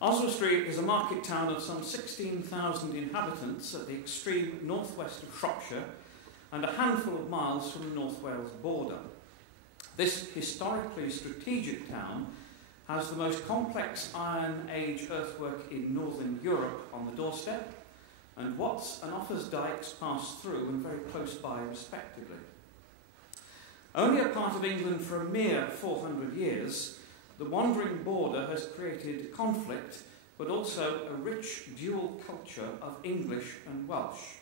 Oswestry is a market town of some 16,000 inhabitants at the extreme northwest of Shropshire and a handful of miles from the North Wales border. This historically strategic town has the most complex Iron Age earthwork in northern Europe on the doorstep, and Watts and Offers dykes pass through and very close by respectively. Only a part of England for a mere 400 years, the wandering border has created conflict, but also a rich dual culture of English and Welsh.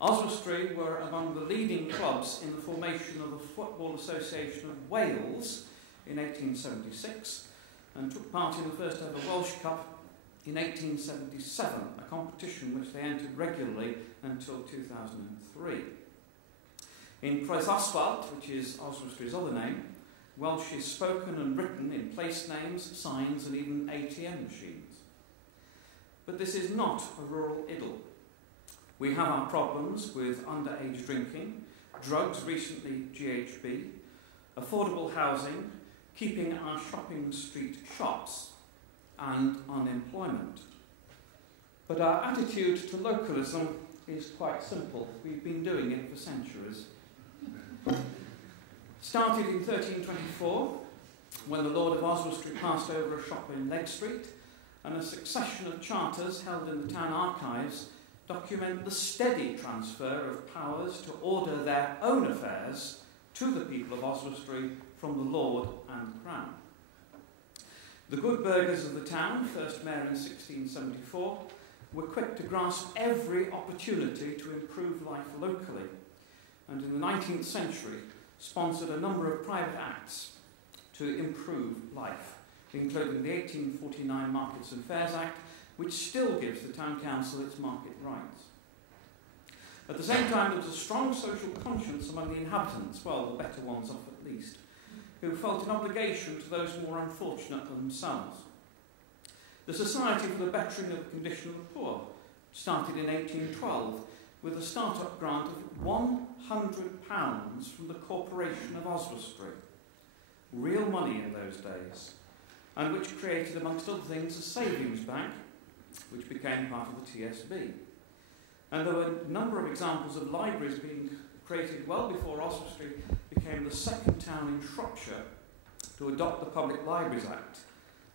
Oswestry were among the leading clubs in the formation of the Football Association of Wales in 1876 and took part in the first ever Welsh Cup in 1877, a competition which they entered regularly until 2003. In Croesoswallt, which is Oswestry's other name, Welsh is spoken and written in place names, signs and even ATM machines. But this is not a rural idyll. We have our problems with underage drinking, drugs, recently GHB, affordable housing, keeping our shopping street shops, and unemployment. But our attitude to localism is quite simple. We've been doing it for centuries. Started in 1324, when the Lord of Oswestry passed over a shop in Leg Street, and a succession of charters held in the town archives document the steady transfer of powers to order their own affairs to the people of Oswestry from the Lord and the Crown. The good burghers of the town, first mayor in 1674, were quick to grasp every opportunity to improve life locally, and in the 19th century sponsored a number of private acts to improve life, including the 1849 Markets and Fairs Act, which still gives the town council its market rights. At the same time, there was a strong social conscience among the inhabitants, well, the better ones off at least, who felt an obligation to those more unfortunate than themselves. The Society for the Bettering of the Condition of the Poor started in 1812 with a start-up grant of £100 from the Corporation of Oswestry, real money in those days, and which created, amongst other things, a savings bank, which became part of the TSB. And there were a number of examples of libraries being created well before Oswestry became the second town in Shropshire to adopt the Public Libraries Act,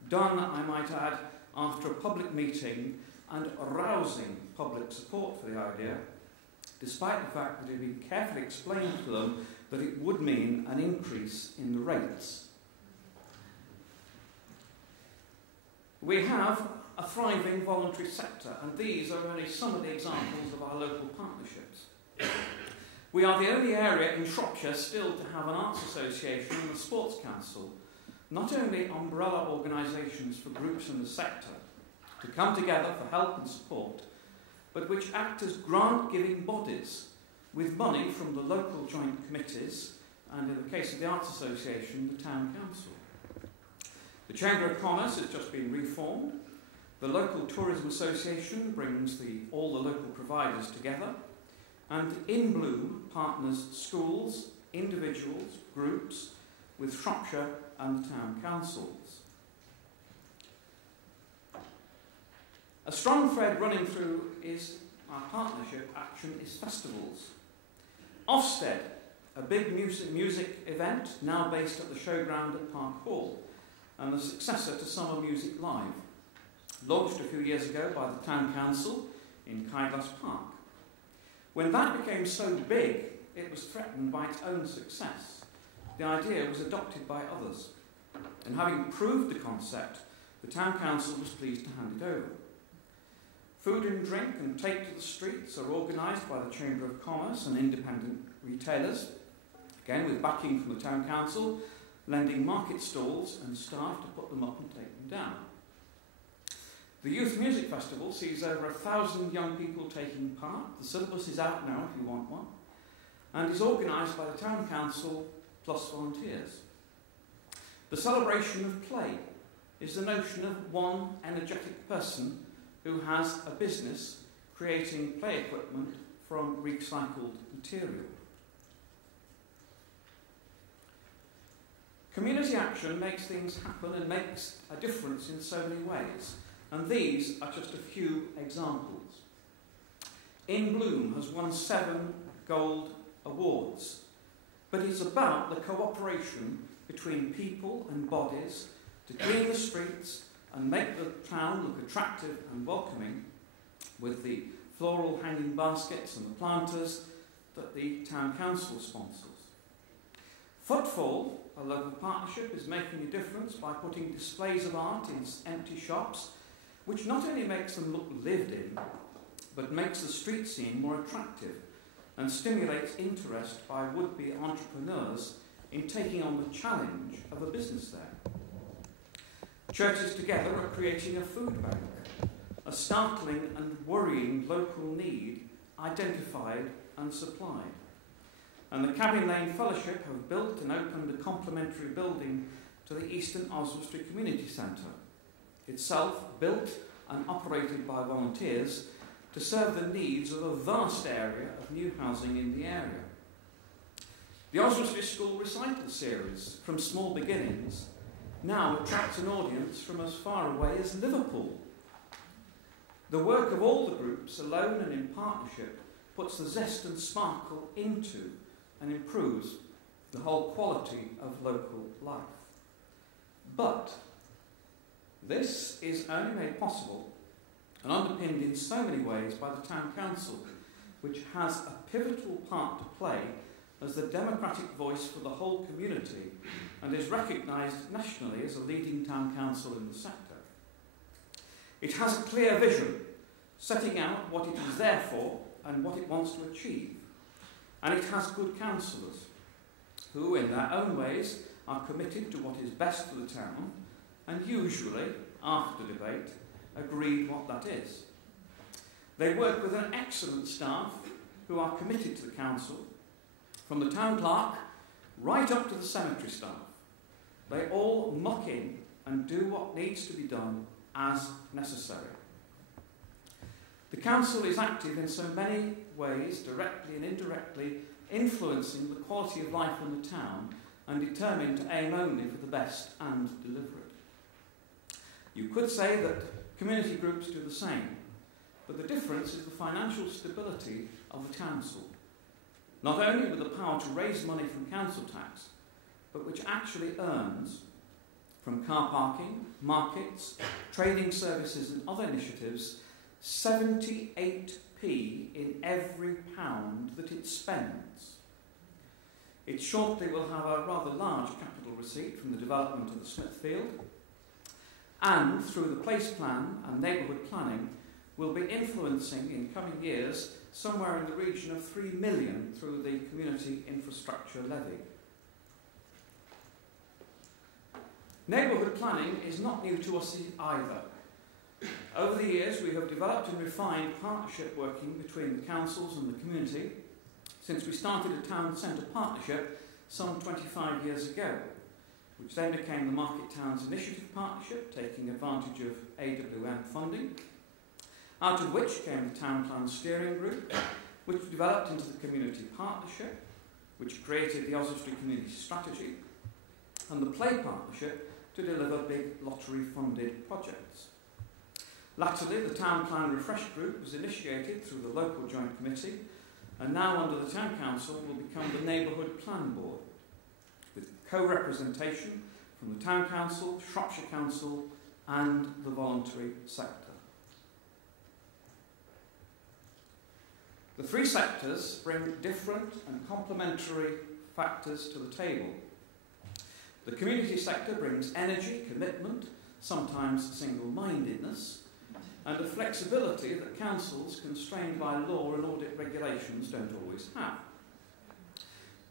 done, I might add, after a public meeting and arousing public support for the idea, despite the fact that it had been carefully explained to them that it would mean an increase in the rates. We have a thriving voluntary sector, and these are only some of the examples of our local partnerships. We are the only area in Shropshire still to have an arts association and a sports council, not only umbrella organisations for groups in the sector to come together for help and support, but which act as grant-giving bodies with money from the local joint committees and, in the case of the Arts Association, the Town Council. The Chamber of Commerce has just been reformed. The local Tourism Association brings all the local providers together, and In Bloom partners schools, individuals, groups with Shropshire and the town councils. A strong thread running through our partnership action is festivals. Ofsted, a big music event now based at the showground at Park Hall, and the successor to Summer Music Live, launched a few years ago by the Town Council in Kydlas Park. When that became so big, it was threatened by its own success. The idea was adopted by others, and having proved the concept, the Town Council was pleased to hand it over. Food and drink and take to the streets are organised by the Chamber of Commerce and independent retailers, again with backing from the Town Council, lending market stalls and staff to put them up and take them down. The Youth Music Festival sees over 1,000 young people taking part. The syllabus is out now if you want one, and is organised by the Town Council plus volunteers. The celebration of play is the notion of one energetic person who has a business creating play equipment from recycled material. Community action makes things happen and makes a difference in so many ways, and these are just a few examples. In Bloom has won 7 gold awards, but it's about the cooperation between people and bodies to clean the streets and make the town look attractive and welcoming, with the floral hanging baskets and the planters that the town council sponsors. Footfall, a local partnership, is making a difference by putting displays of art in empty shops, which not only makes them look lived in, but makes the street scene more attractive and stimulates interest by would-be entrepreneurs in taking on the challenge of a business there. Churches Together are creating a food bank, a startling and worrying local need identified and supplied. And the Cabin Lane Fellowship have built and opened a complementary building to the Eastern Oswestry Community Centre, itself built and operated by volunteers to serve the needs of a vast area of new housing in the area. The Oswestry School Recital Series, From Small Beginnings, now attracts an audience from as far away as Liverpool. The work of all the groups, alone and in partnership, puts the zest and sparkle into and improves the whole quality of local life. But this is only made possible and underpinned in so many ways by the Town Council, which has a pivotal part to play as the democratic voice for the whole community and is recognised nationally as a leading town council in the sector. It has a clear vision, setting out what it is there for and what it wants to achieve. And it has good councillors who, in their own ways, are committed to what is best for the town and usually, after debate, agree what that is. They work with an excellent staff who are committed to the council, from the town clerk right up to the cemetery staff. They all muck in and do what needs to be done as necessary. The council is active in so many ways, directly and indirectly, influencing the quality of life in the town and determined to aim only for the best and deliver it. You could say that community groups do the same, but the difference is the financial stability of the council. Not only with the power to raise money from council tax, but which actually earns from car parking, markets, training services and other initiatives 78p in every pound that it spends. It shortly will have a rather large capital receipt from the development of the Smithfield, and through the place plan and neighbourhood planning will be influencing in coming years somewhere in the region of 3 million through the Community Infrastructure Levy. Neighbourhood planning is not new to us either. Over the years we have developed and refined partnership working between the councils and the community since we started a town centre partnership some 25 years ago, which then became the Market Towns Initiative Partnership, taking advantage of AWM funding, out of which came the Town Plan Steering Group, which developed into the Community Partnership, which created the Oswestry Community Strategy, and the Play Partnership to deliver big lottery-funded projects. Latterly, the Town Plan Refresh Group was initiated through the local joint committee, and now under the Town Council will become the Neighbourhood Plan Board, with co-representation from the Town Council, Shropshire Council and the voluntary sector. The three sectors bring different and complementary factors to the table. The community sector brings energy, commitment, sometimes single-mindedness, and a flexibility that councils, constrained by law and audit regulations, don't always have.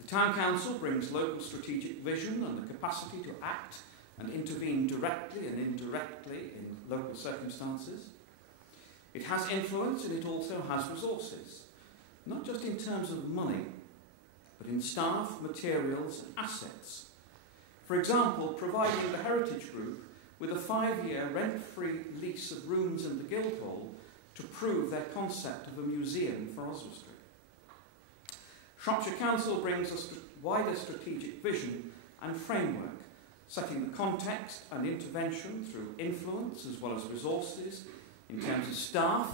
The Town Council brings local strategic vision and the capacity to act and intervene directly and indirectly in local circumstances. It has influence and it also has resources, not just in terms of money, but in staff, materials and assets. For example, providing the Heritage Group with a 5-year rent-free lease of rooms in the Guildhall to prove their concept of a museum for Oswestry. Shropshire Council brings a wider strategic vision and framework setting the context and intervention through influence as well as resources in terms of staff,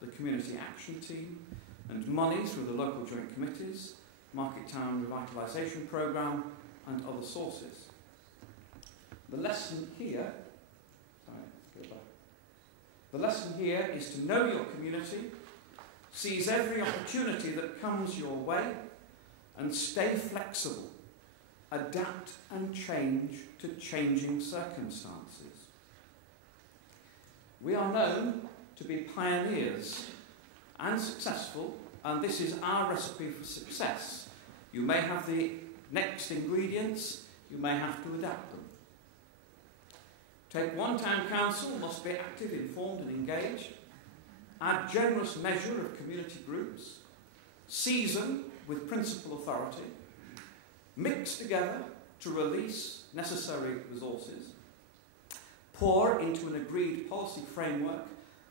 the community action team, and money through the local joint committees, Market Town Revitalisation Programme, and other sources. The lesson here is to know your community, seize every opportunity that comes your way, and stay flexible, adapt and change to changing circumstances. We are known to be pioneers and successful, and this is our recipe for success. You may have the next ingredients, you may have to adapt them. Take one town council must be active, informed and engaged. Add generous measure of community groups. Season with principal authority. Mix together to release necessary resources. Pour into an agreed policy framework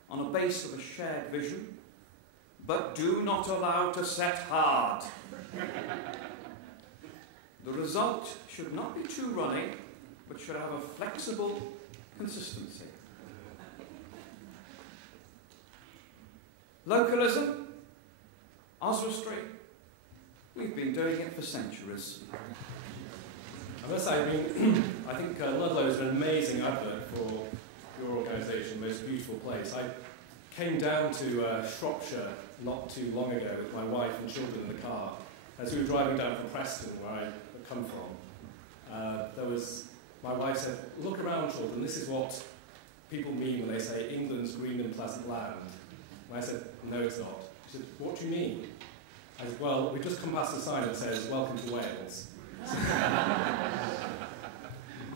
on a base of a shared vision. But do not allow to set hard. The result should not be too runny, but should have a flexible consistency. Localism, Oswestry, we've been doing it for centuries. I must say, I think Ludlow is an amazing advert for your organisation, most beautiful place. I came down to Shropshire not too long ago with my wife and children in the car. As we were driving down from Preston, where I come from, my wife said, "Look around, children, this is what people mean when they say England's green and pleasant land." And I said, "No, it's not." She said, "What do you mean?" I said, "Well, we just come past a sign that says, 'Welcome to Wales.'"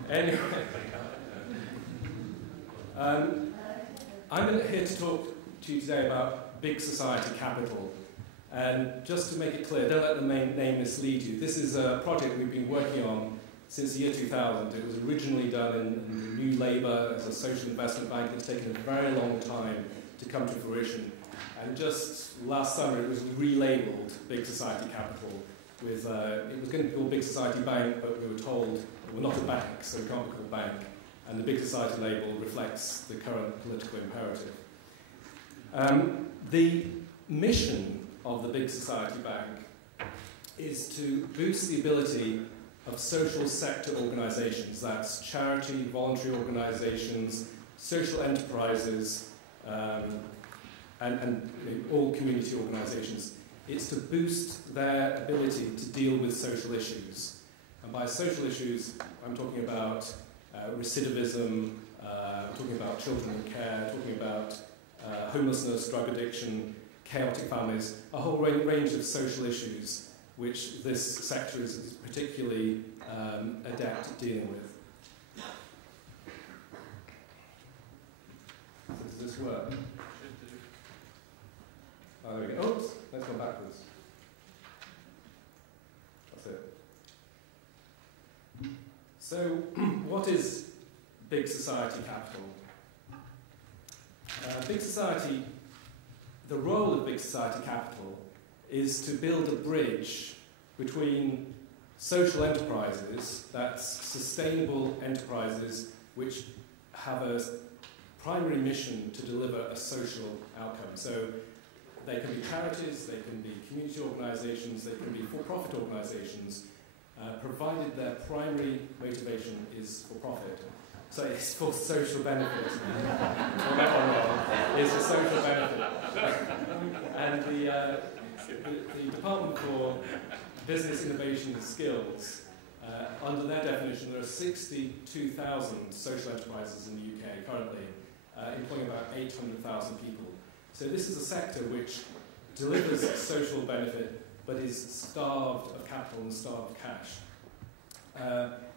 Anyway, I'm here to talk to you today about Big Society Capital. And just to make it clear, don't let the name mislead you. This is a project we've been working on since the year 2000. It was originally done in New Labour as a social investment bank. It's taken a very long time to come to fruition. And just last summer, it was relabelled Big Society Capital. It was going to be called Big Society Bank, but we were told we're not a bank, so we can't be called bank. And the Big Society label reflects the current political imperative. The mission of the Big Society Bank is to boost the ability of social sector organisations, that's charity, voluntary organisations, social enterprises, and all community organisations. It's to boost their ability to deal with social issues. And by social issues, I'm talking about recidivism, I'm talking about children in care, talking about homelessness, drug addiction, chaotic families, a whole range of social issues which this sector is particularly adept at dealing with. So does this work? Oh, there we go. Oops, let's go backwards. That's it. So, what is Big Society Capital? Big Society, the role of Big Society Capital is to build a bridge between social enterprises, that's sustainable enterprises which have a primary mission to deliver a social outcome. So they can be charities, they can be community organisations, they can be for-profit organisations, provided their primary motivation is for profit. So it's for social benefit. It's a social benefit. And the Department for Business Innovation and Skills, under their definition, there are 62,000 social enterprises in the UK currently, employing about 800,000 people. So this is a sector which delivers social benefit, but is starved of capital and starved of cash.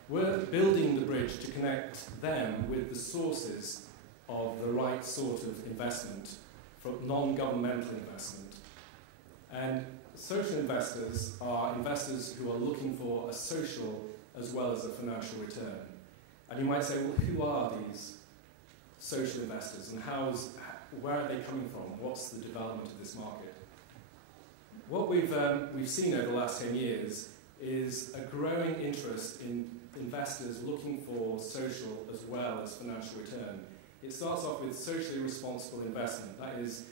We're building the bridge to connect them with the sources of the right sort of investment, from non-governmental investment. And social investors are investors who are looking for a social as well as a financial return. And you might say, well, who are these social investors and where are they coming from? What's the development of this market? What we've seen over the last 10 years is a growing interest in investors looking for social as well as financial return. It starts off with socially responsible investment. That is,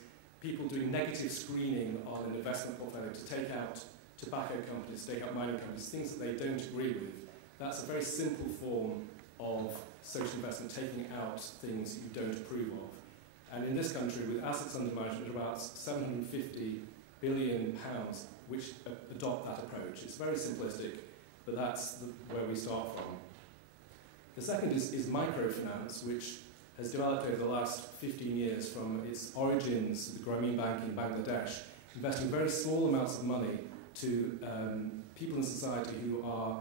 people doing negative screening on an investment portfolio to take out tobacco companies, to take out mining companies, things that they don't agree with. That's a very simple form of social investment, taking out things you don't approve of. And in this country, with assets under management of about £750 billion, which adopt that approach. It's very simplistic, but that's where we start from. The second is microfinance, which has developed over the last 15 years from its origins, the Grameen Bank in Bangladesh, investing very small amounts of money to people in society who are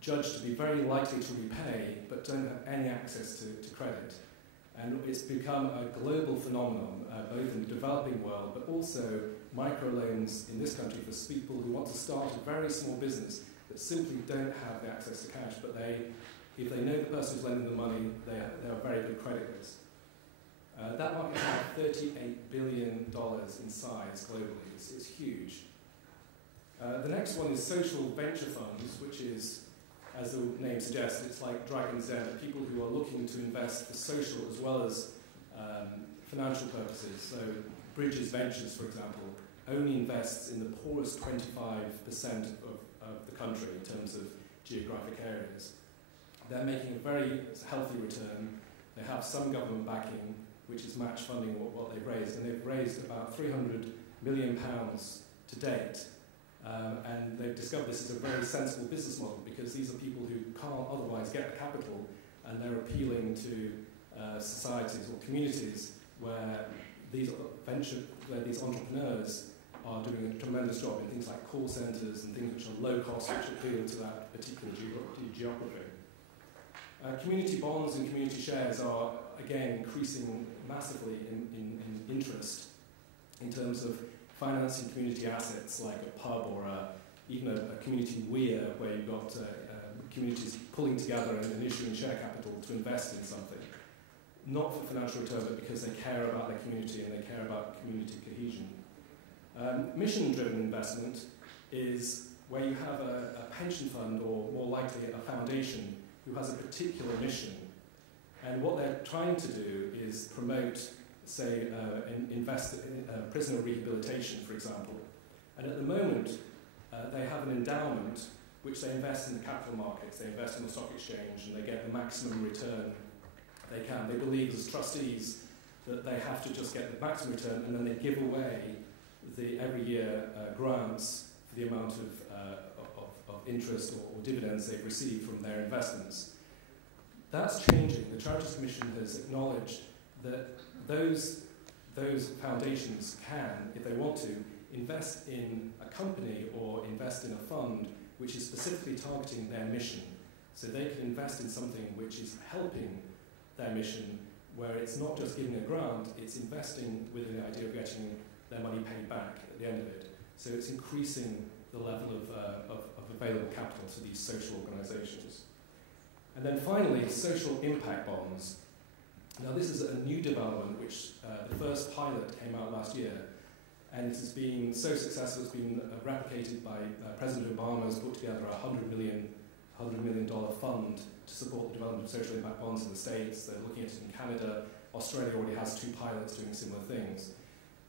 judged to be very likely to repay but don't have any access to credit. And it's become a global phenomenon, both in the developing world, but also microloans in this country for people who want to start a very small business but simply don't have the access to cash, but if they know the person who's lending the money, they are very good creditors. That market has $38 billion in size globally. It's huge. The next one is social venture funds, which is, as the name suggests, it's like Dragon's Den, people who are looking to invest for social as well as financial purposes. So Bridges Ventures, for example, only invests in the poorest 25% of the country in terms of geographic areas. They're making a very healthy return. They have some government backing, which is match funding what they've raised, and they've raised about £300 million to date. And they've discovered this is a very sensible business model because these are people who can't otherwise get the capital, and they're appealing to societies or communities where these entrepreneurs are doing a tremendous job in things like call centres and things which are low cost, which appeal to that particular geography. Community bonds and community shares are, again, increasing massively in interest in terms of financing community assets like a pub or even a community weir where you've got communities pulling together and issuing share capital to invest in something. Not for financial return, but because they care about their community and they care about community cohesion. Mission-driven investment is where you have a pension fund or more likely a foundation who has a particular mission. And what they're trying to do is promote, say, invest in prisoner rehabilitation, for example. And at the moment, they have an endowment which they invest in the capital markets, they invest in the stock exchange, and they get the maximum return they can. They believe as trustees that they have to just get the maximum return, and then they give away every year grants for the amount of interest or dividends they've received from their investments. That's changing. The Charities Commission has acknowledged that those foundations can, if they want to, invest in a company or invest in a fund which is specifically targeting their mission. So they can invest in something which is helping their mission, where it's not just giving a grant, it's investing with the idea of getting their money paid back at the end of it. So it's increasing the level of available capital to these social organisations. And then finally, social impact bonds. Now this is a new development which the first pilot came out last year, and it has been so successful it's been replicated by President Obama has put together a $100 million fund to support the development of social impact bonds in the States. They're looking at it in Canada. Australia already has 2 pilots doing similar things.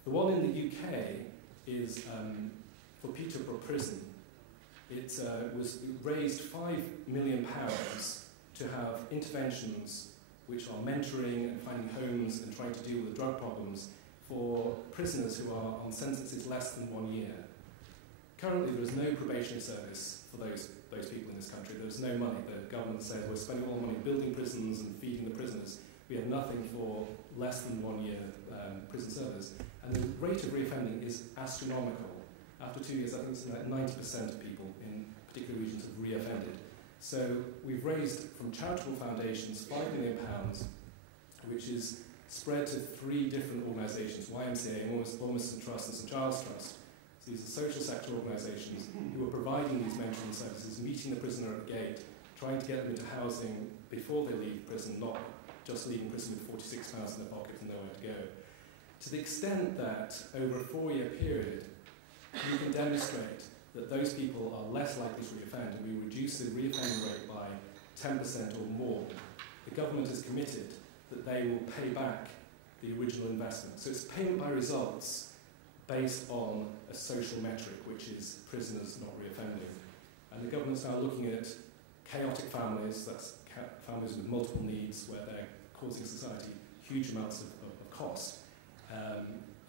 The one in the UK is for Peterborough Prison. It raised £5 million to have interventions which are mentoring and finding homes and trying to deal with drug problems for prisoners who are on sentences less than 1 year. Currently there is no probation service for those people in this country. There's no money. The government says we're spending all the money building prisons and feeding the prisoners. We have nothing for less than 1 year prison service. And the rate of reoffending is astronomical. After 2 years, I think it's like 90% of people in particular regions have reoffended. So we've raised from charitable foundations £5 million, which is spread to 3 different organisations, YMCA, Ormiston Trust and St Giles Trust. So these are social sector organisations who are providing these mentoring services, meeting the prisoner at the gate, trying to get them into housing before they leave prison, not just leaving prison with £46 in their pocket and nowhere to go. To the extent that over a 4-year period, we can demonstrate that those people are less likely to reoffend, and we reduce the reoffending rate by 10% or more, the government has committed that they will pay back the original investment. So it's payment by results based on a social metric, which is prisoners not reoffending. And the government's now looking at chaotic families, that's families with multiple needs where they're causing society huge amounts of cost,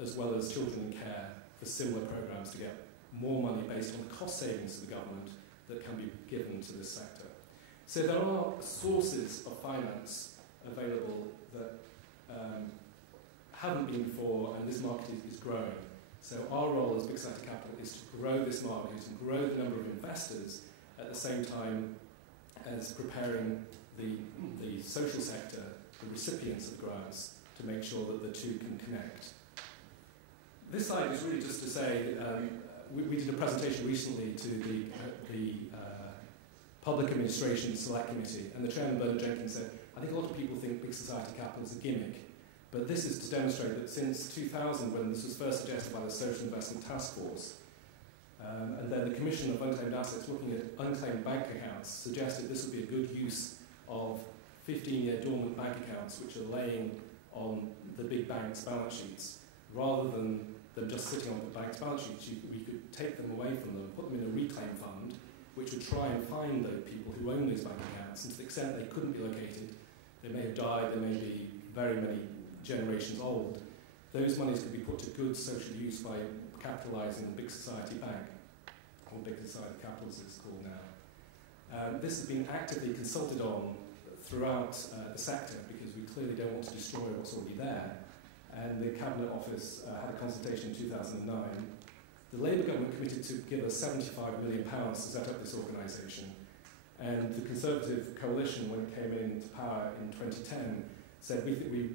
as well as children in care for similar programs to get more money based on the cost savings to the government that can be given to this sector. So there are sources of finance available that haven't been before, and this market is growing. So our role as Big Society Capital is to grow this market and grow the number of investors at the same time as preparing the social sector, the recipients of grants, to make sure that the two can connect. This slide is really just to say, we did a presentation recently to the Public Administration Select Committee, and the chairman, Bernard Jenkins, said, I think a lot of people think Big Society Capital is a gimmick, but this is to demonstrate that since 2000, when this was first suggested by the Social Investment Task Force, and then the Commission of Unclaimed Assets, looking at unclaimed bank accounts, suggested this would be a good use of 15-year dormant bank accounts which are laying on the big banks' balance sheets. Rather than them just sitting on the bank's balance sheets, we could take them away from them, put them in a reclaim fund, which would try and find those people who own those bank accounts, and to the extent they couldn't be located, they may have died, they may be very many generations old, those monies could be put to good social use by capitalising the Big Society Bank, or Big Society Capital as it's called now. This has been actively consulted on throughout the sector, because we clearly don't want to destroy what's already there. And the Cabinet Office had a consultation in 2009. The Labour government committed to give us £75 million to set up this organisation. And the Conservative coalition, when it came into power in 2010, said, we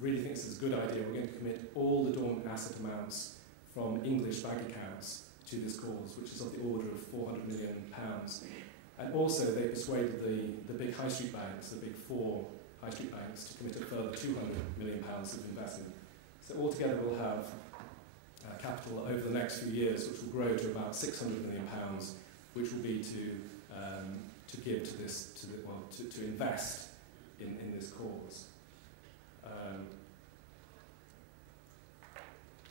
really think this is a good idea. We're going to commit all the dormant asset amounts from English bank accounts to this cause, which is of the order of £400 million. And also they persuaded the big high street banks, the big four high street banks, to commit a further £200 million of investment. So altogether we'll have capital over the next few years, which will grow to about £600 million, which will be to give to this, to invest in this cause.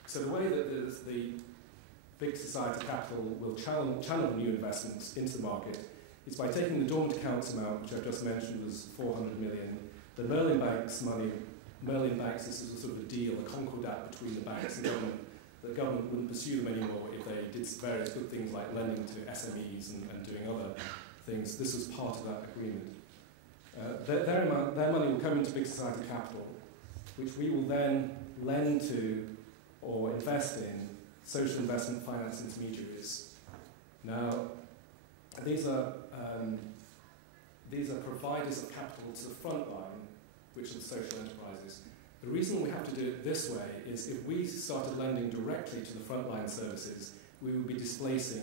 So the way that the Big Society Capital will channel new investments into the market is by taking the dormant accounts amount, which I've just mentioned was £400 million, the Merlin Bank's money. Merlin Banks, this is a sort of a deal, a concordat between the banks and government. The government wouldn't pursue them anymore if they did various good things like lending to SMEs and doing other things. This was part of that agreement. Their money will come into Big Society Capital, which we will then lend to or invest in social investment finance intermediaries. Now, these are providers of capital to the front line, which are the social enterprises. The reason we have to do it this way is if we started lending directly to the frontline services, we would be displacing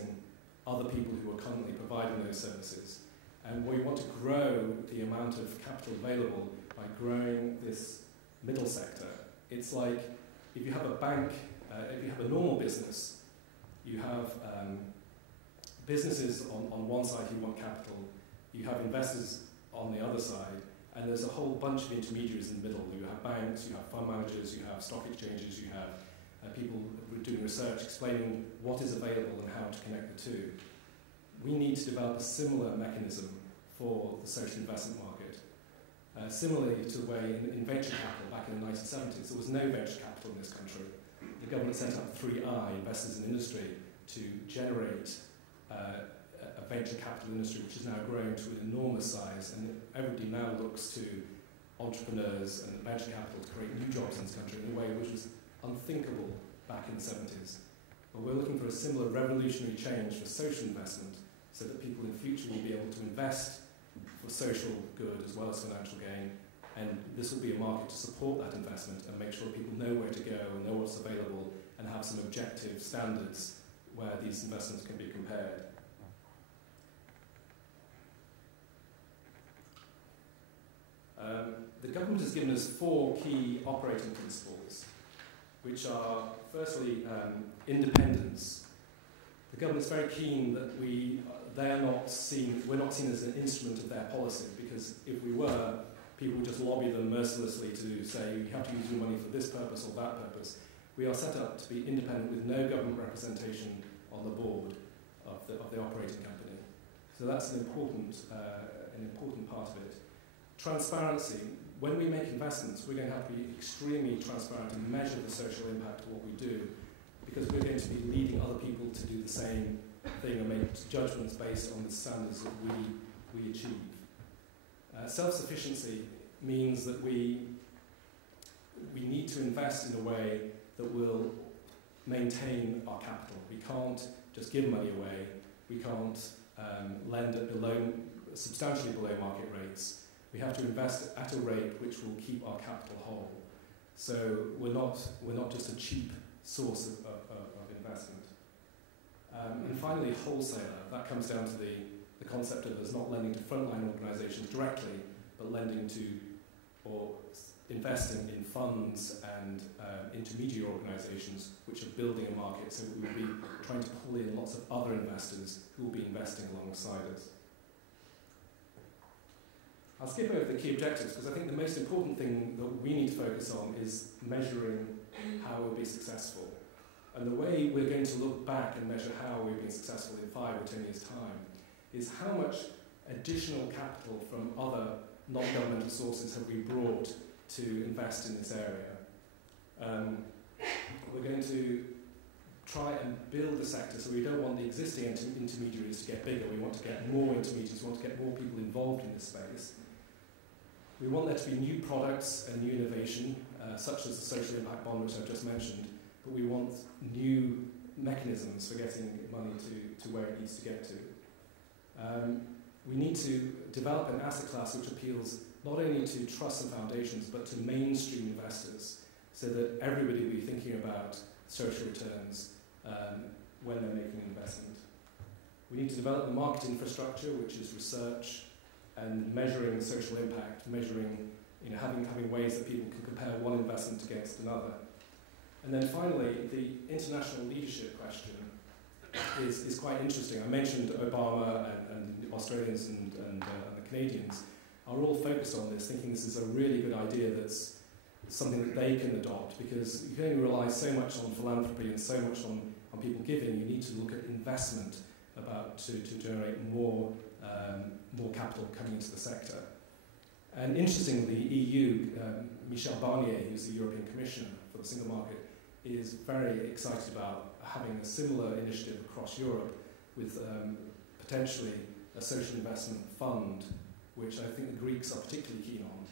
other people who are currently providing those services. And we want to grow the amount of capital available by growing this middle sector. It's like if you have a bank, if you have a normal business, you have businesses on one side who want capital, you have investors on the other side, and there's a whole bunch of intermediaries in the middle. You have banks, you have fund managers, you have stock exchanges, you have people doing research explaining what is available and how to connect the two. We need to develop a similar mechanism for the social investment market. Similarly to the way in venture capital back in the 1970s, there was no venture capital in this country. The government set up 3I, Investors in Industry, to generate a venture capital industry which is now growing to an enormous size, and everybody now looks to entrepreneurs and venture capital to create new jobs in this country in a way which was unthinkable back in the 70s. But we're looking for a similar revolutionary change for social investment so that people in the future will be able to invest for social good as well as financial gain, and this will be a market to support that investment and make sure people know where to go and know what's available and have some objective standards where these investments can be compared. The government has given us 4 key operating principles, which are, firstly, independence. the government's very keen that we're not seen as an instrument of their policy, because if we were, people would just lobby them mercilessly to say you have to use your money for this purpose or that purpose. We are set up to be independent with no government representation on the board of the operating company. So that's an important part of it. Transparency. When we make investments, we're going to have to be extremely transparent and measure the social impact of what we do, because we're going to be leading other people to do the same thing and make judgments based on the standards that we achieve. Self-sufficiency means that we need to invest in a way that will maintain our capital. We can't just give money away. We can't lend at substantially below market rates. We have to invest at a rate which will keep our capital whole. So we're not just a cheap source of investment. And finally, wholesaler. That comes down to the concept of us not lending to frontline organisations directly, but lending to or investing in funds and intermediary organisations which are building a market, so we will be trying to pull in lots of other investors who will be investing alongside us. I'll skip over the key objectives because I think the most important thing that we need to focus on is measuring how we'll be successful. And the way we're going to look back and measure how we've been successful in 5 or 10 years' time is how much additional capital from other non-governmental sources have we brought to invest in this area. We're going to try and build the sector, so we don't want the existing intermediaries to get bigger. We want to get more intermediaries, we want to get more people involved in this space. We want there to be new products and new innovation, such as the social impact bond, which I've just mentioned, but we want new mechanisms for getting money to where it needs to get to. We need to develop an asset class which appeals not only to trusts and foundations, but to mainstream investors, so that everybody will be thinking about social returns when they're making an investment. We need to develop the market infrastructure, which is research and measuring social impact, having ways that people can compare one investment against another. And then finally, the international leadership question is quite interesting. I mentioned Obama and the Australians and the Canadians are all focused on this, thinking this is a really good idea that's something that they can adopt, because you can only rely so much on philanthropy and so much on people giving. You need to look at investment to generate more capital coming into the sector. And interestingly, the EU, Michel Barnier, who's the European Commissioner for the Single Market, is very excited about having a similar initiative across Europe with potentially a social investment fund, which I think the Greeks are particularly keen on.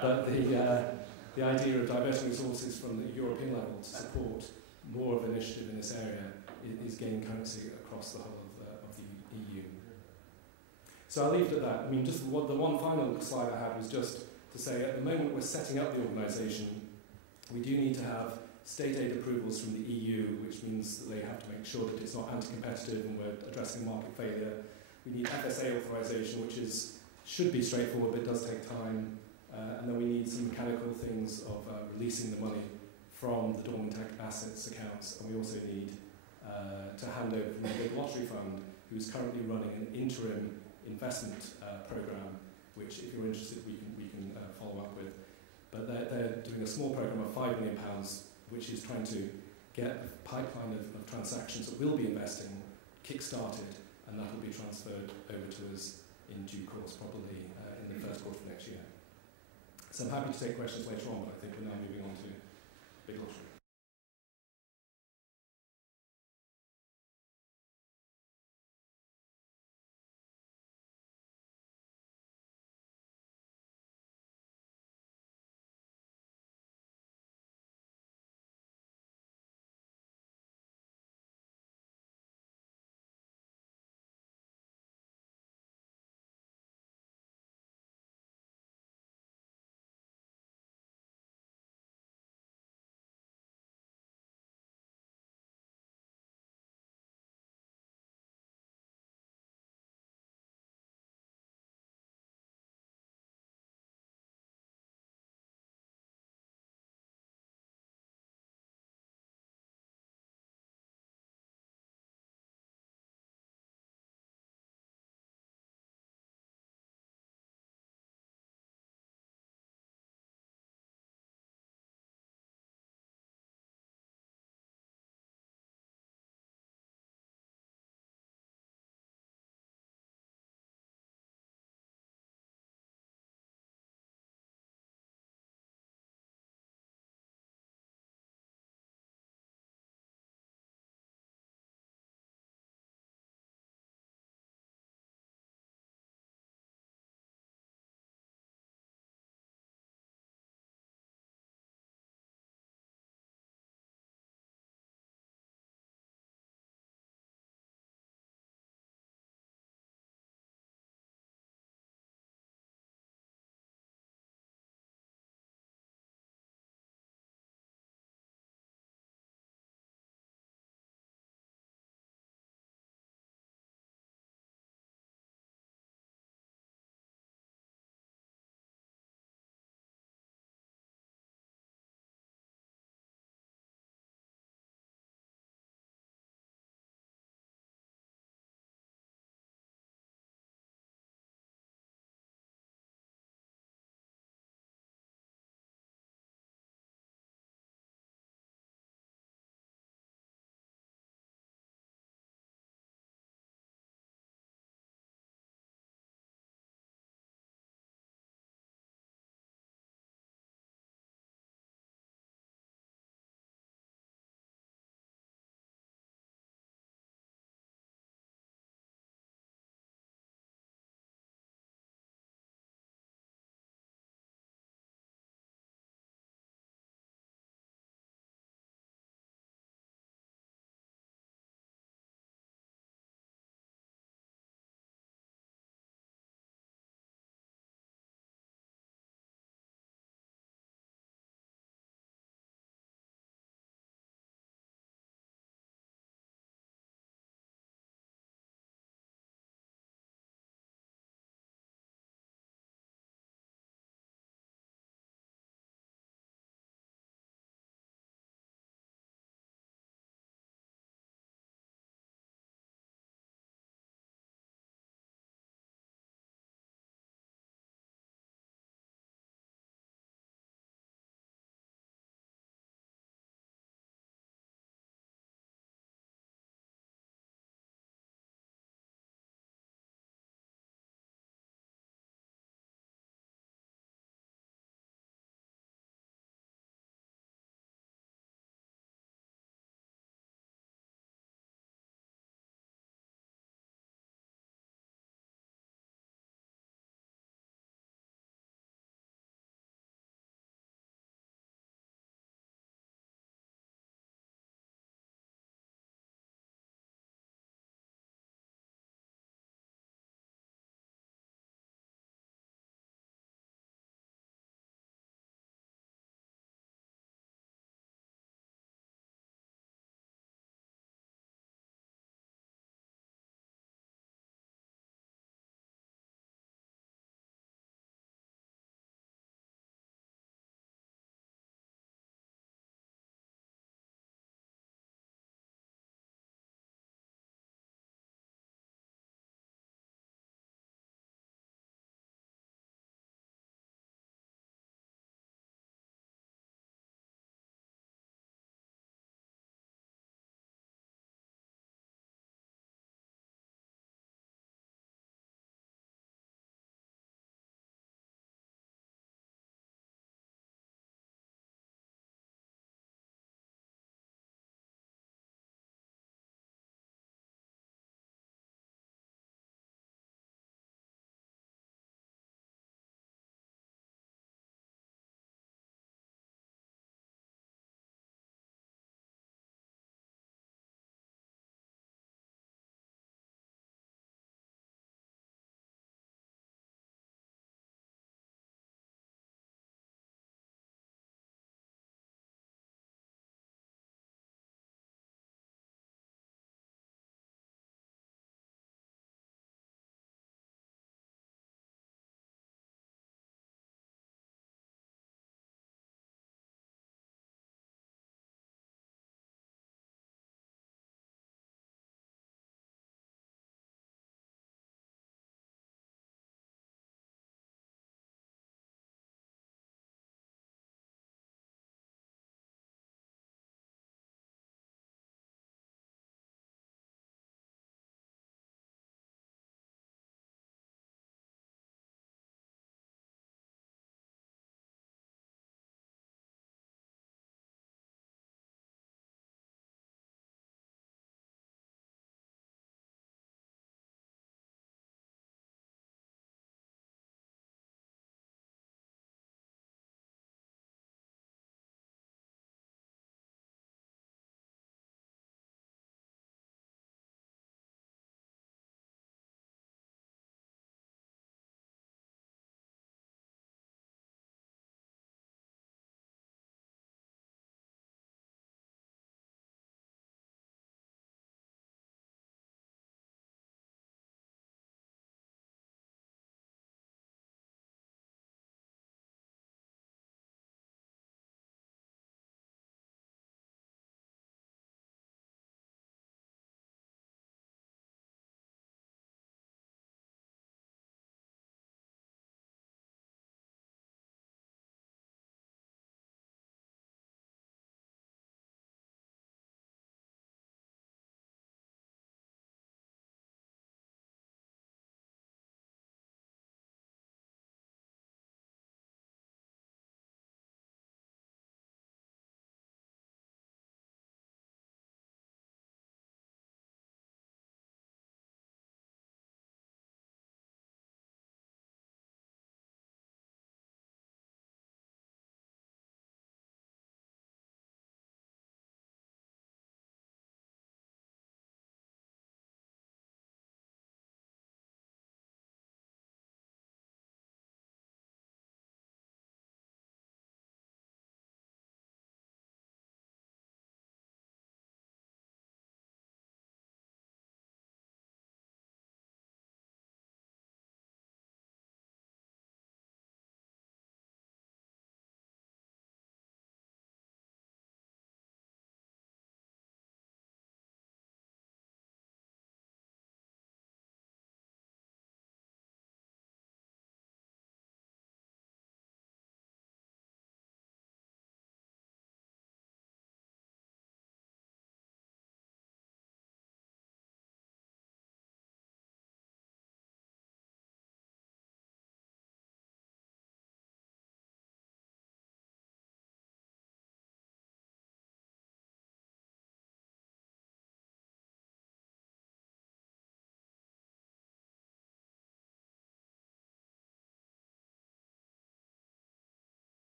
But the idea of diverting resources from the European level to support more of an initiative in this area is gaining currency across the whole of the EU. So I'll leave it at that. I mean, just the one final slide I had was just to say, at the moment we're setting up the organisation, we do need to have state aid approvals from the EU, which means that they have to make sure that it's not anti-competitive and we're addressing market failure. We need FSA authorisation, which should be straightforward, but it does take time. And then we need some mechanical things of releasing the money from the dormant assets accounts. And we also need to hand over from the Big Lottery Fund, who's currently running an interim investment programme, which, if you're interested, we can follow up with. But they're doing a small programme of £5 million, which is trying to get a pipeline of transactions that will be investing kick-started, and that will be transferred over to us in due course, probably in the first quarter of next year. So I'm happy to take questions later on, but I think we're now moving on